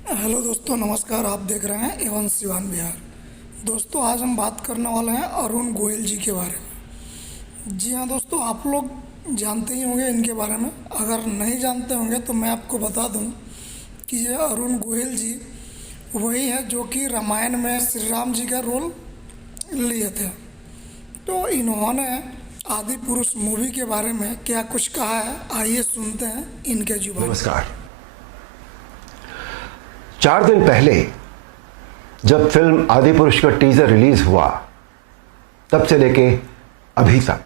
Hello दोस्तों, नमस्कार। आप देख रहे हैं एवन सिवान बिहार। दोस्तों, आज हम बात करने वाले हैं अरुण गोयल जी के बारे में। जी हाँ दोस्तों, आप लोग जानते ही होंगे इनके बारे में। अगर नहीं जानते होंगे तो मैं आपको बता दूं कि ये अरुण गोयल जी वही है जो कि रामायण में श्री राम जी का रोल लिए थे। तो इन्होंने आदि पुरुष मूवी के बारे में क्या कुछ कहा है, आइए सुनते हैं इनके जुबानी। नमस्कार। 4 दिन पहले जब फिल्म आदि पुरुष का टीजर रिलीज हुआ, तब से लेके अभी तक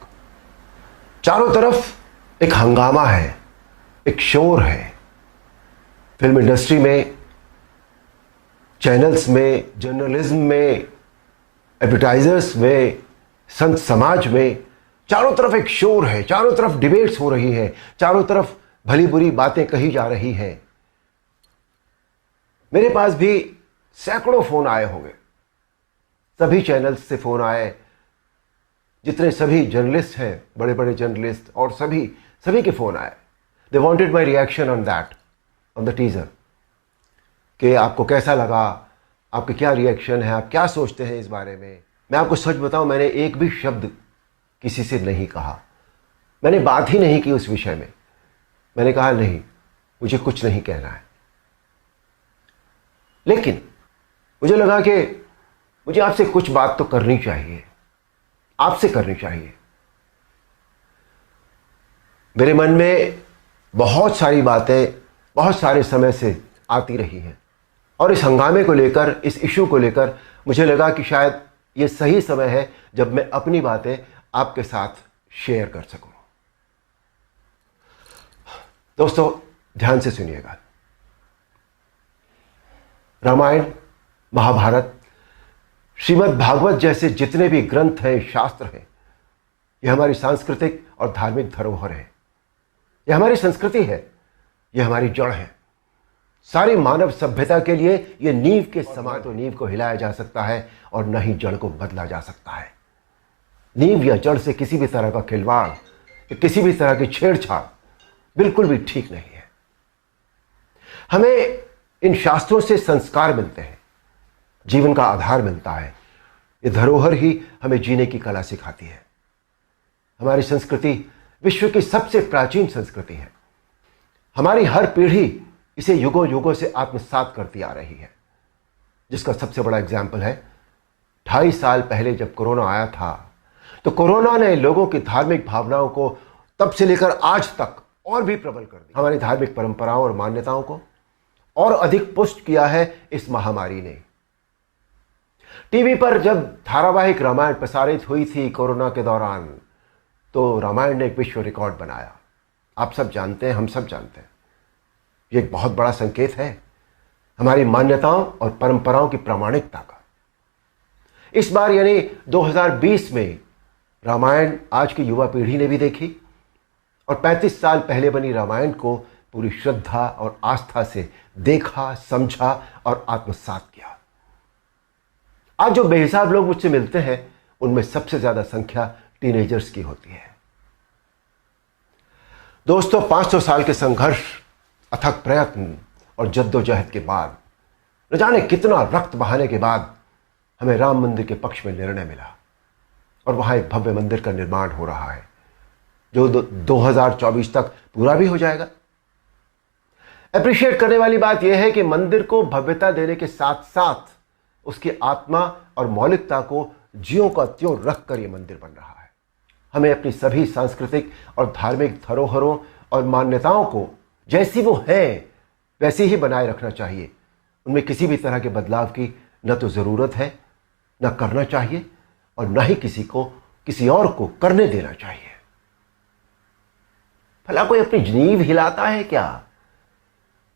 चारों तरफ एक हंगामा है, एक शोर है। फिल्म इंडस्ट्री में, चैनल्स में, जर्नलिज्म में, एडवर्टाइजर्स में, संत समाज में, चारों तरफ एक शोर है। चारों तरफ डिबेट्स हो रही हैं, चारों तरफ भली बुरी बातें कही जा रही हैं। मेरे पास भी सैकड़ों फोन आए होंगे, सभी चैनल्स से फोन आए, जितने सभी जर्नलिस्ट हैं, बड़े बड़े जर्नलिस्ट, और सभी के फोन आए। They wanted my reaction on that, on the teaser, कि आपको कैसा लगा, आपके क्या रिएक्शन है, आप क्या सोचते हैं इस बारे में। मैं आपको सच बताऊं, मैंने एक भी शब्द किसी से नहीं कहा। मैंने बात ही नहीं की उस विषय में। मैंने कहा नहीं, मुझे कुछ नहीं कहना है। लेकिन मुझे लगा कि मुझे आपसे कुछ बात तो करनी चाहिए, आपसे करनी चाहिए। मेरे मन में बहुत सारी बातें बहुत सारे समय से आती रही हैं, और इस हंगामे को लेकर, इस इशू को लेकर मुझे लगा कि शायद ये सही समय है जब मैं अपनी बातें आपके साथ शेयर कर सकूं। दोस्तों, ध्यान से सुनिएगा। रामायण, महाभारत, श्रीमद् भागवत जैसे जितने भी ग्रंथ हैं, शास्त्र हैं, ये हमारी सांस्कृतिक और धार्मिक धरोहर है। ये हमारी संस्कृति है, ये हमारी जड़ है। सारी मानव सभ्यता के लिए ये नींव के समान। तो नींव को हिलाया जा सकता है और न ही जड़ को बदला जा सकता है। नींव या जड़ से किसी भी तरह का खिलवाड़, किसी भी तरह की छेड़छाड़ बिल्कुल भी ठीक नहीं है। हमें इन शास्त्रों से संस्कार मिलते हैं, जीवन का आधार मिलता है। ये धरोहर ही हमें जीने की कला सिखाती है। हमारी संस्कृति विश्व की सबसे प्राचीन संस्कृति है। हमारी हर पीढ़ी इसे युगों युगों से आत्मसात करती आ रही है, जिसका सबसे बड़ा एग्जाम्पल है 2.5 साल पहले जब कोरोना आया था। तो कोरोना ने लोगों की धार्मिक भावनाओं को तब से लेकर आज तक और भी प्रबल कर दिया। हमारी धार्मिक परंपराओं और मान्यताओं को और अधिक पुष्ट किया है इस महामारी ने। टीवी पर जब धारावाहिक रामायण प्रसारित हुई थी कोरोना के दौरान, तो रामायण ने एक विश्व रिकॉर्ड बनाया। आप सब जानते हैं, हम सब जानते हैं। ये एक बहुत बड़ा संकेत है हमारी मान्यताओं और परंपराओं की प्रामाणिकता का। इस बार यानी 2020 में रामायण आज की युवा पीढ़ी ने भी देखी, और 35 साल पहले बनी रामायण को पूरी श्रद्धा और आस्था से देखा, समझा और आत्मसात किया। आज जो बेहिसाब लोग मुझसे मिलते हैं, उनमें सबसे ज्यादा संख्या टीनेजर्स की होती है। दोस्तों, 500 साल के संघर्ष, अथक प्रयत्न और जद्दोजहद के बाद, न जाने कितना रक्त बहाने के बाद, हमें राम मंदिर के पक्ष में निर्णय मिला, और वहां एक भव्य मंदिर का निर्माण हो रहा है, जो 2024 तक पूरा भी हो जाएगा। अप्रिशिएट करने वाली बात यह है कि मंदिर को भव्यता देने के साथ साथ उसकी आत्मा और मौलिकता को ज्यों का त्यों रखकर यह मंदिर बन रहा है। हमें अपनी सभी सांस्कृतिक और धार्मिक धरोहरों और मान्यताओं को जैसी वो हैं वैसी ही बनाए रखना चाहिए। उनमें किसी भी तरह के बदलाव की न तो जरूरत है, न करना चाहिए, और न ही किसी और को करने देना चाहिए। भला कोई अपनी नींव हिलाता है क्या?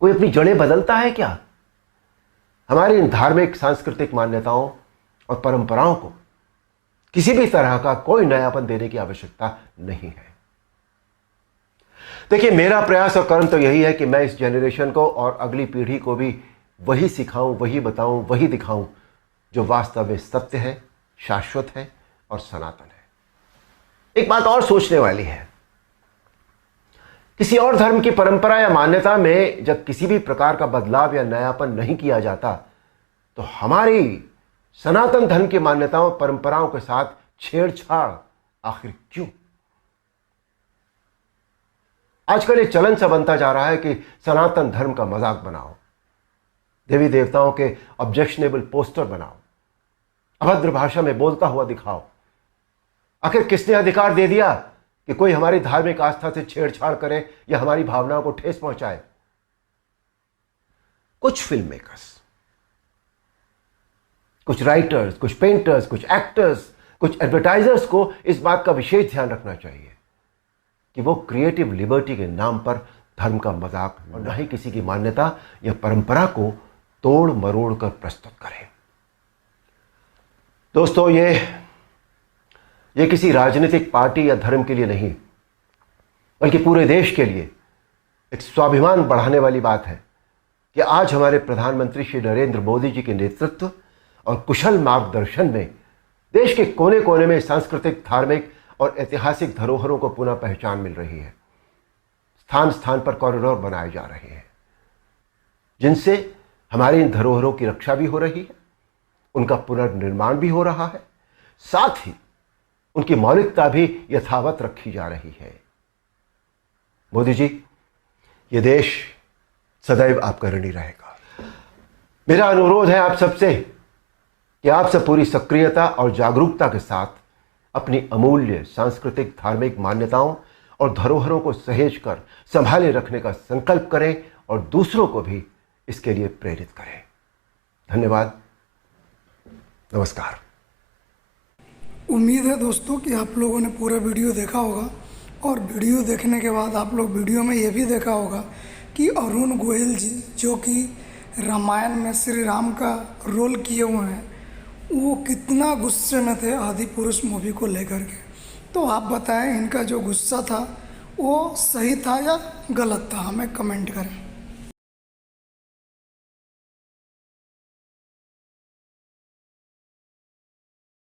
कोई अपनी जड़ें बदलता है क्या? हमारी इन धार्मिक सांस्कृतिक मान्यताओं और परंपराओं को किसी भी तरह का कोई नयापन देने की आवश्यकता नहीं है। देखिए, मेरा प्रयास और कर्म तो यही है कि मैं इस जनरेशन को और अगली पीढ़ी को भी वही सिखाऊं, वही बताऊं, वही दिखाऊं जो वास्तव में सत्य है, शाश्वत है और सनातन है। एक बात और सोचने वाली है किसी और धर्म की परंपरा या मान्यता में जब किसी भी प्रकार का बदलाव या नयापन नहीं किया जाता तो हमारी सनातन धर्म की मान्यताओं परंपराओं के साथ छेड़छाड़ आखिर क्यों? आजकल एक चलन सा बनता जा रहा है कि सनातन धर्म का मजाक बनाओ, देवी देवताओं के ऑब्जेक्शनेबल पोस्टर बनाओ, अभद्र भाषा में बोलता हुआ दिखाओ। आखिर किसने अधिकार दे दिया कि कोई हमारी धार्मिक आस्था से छेड़छाड़ करे या हमारी भावनाओं को ठेस पहुंचाए? कुछ फिल्म मेकर्स, कुछ राइटर्स, कुछ पेंटर्स, कुछ एक्टर्स, कुछ एडवर्टाइजर्स को इस बात का विशेष ध्यान रखना चाहिए कि वो क्रिएटिव लिबर्टी के नाम पर धर्म का मजाक और न ही किसी की मान्यता या परंपरा को तोड़ मरोड़ कर प्रस्तुत करें। दोस्तों, ये किसी राजनीतिक पार्टी या धर्म के लिए नहीं, बल्कि पूरे देश के लिए एक स्वाभिमान बढ़ाने वाली बात है कि आज हमारे प्रधानमंत्री श्री नरेंद्र मोदी जी के नेतृत्व और कुशल मार्गदर्शन में देश के कोने कोने में सांस्कृतिक, धार्मिक और ऐतिहासिक धरोहरों को पुनः पहचान मिल रही है। स्थान स्थान पर कॉरिडोर बनाए जा रहे हैं जिनसे हमारी इन धरोहरों की रक्षा भी हो रही है, उनका पुनर्निर्माण भी हो रहा है, साथ ही उनकी मौलिकता भी यथावत रखी जा रही है। मोदी जी, ये देश सदैव आपका ऋणी रहेगा। मेरा अनुरोध है आप सबसे कि आप सब पूरी सक्रियता और जागरूकता के साथ अपनी अमूल्य सांस्कृतिक, धार्मिक मान्यताओं और धरोहरों को सहेज कर संभाले रखने का संकल्प करें और दूसरों को भी इसके लिए प्रेरित करें। धन्यवाद। नमस्कार। उम्मीद है दोस्तों कि आप लोगों ने पूरा वीडियो देखा होगा और वीडियो देखने के बाद आप लोग वीडियो में ये भी देखा होगा कि अरुण गोयल जी, जो कि रामायण में श्री राम का रोल किए हुए हैं, वो कितना गुस्से में थे आदि पुरुष मूवी को लेकर के। तो आप बताएं, इनका जो गुस्सा था वो सही था या गलत था? हमें कमेंट करें।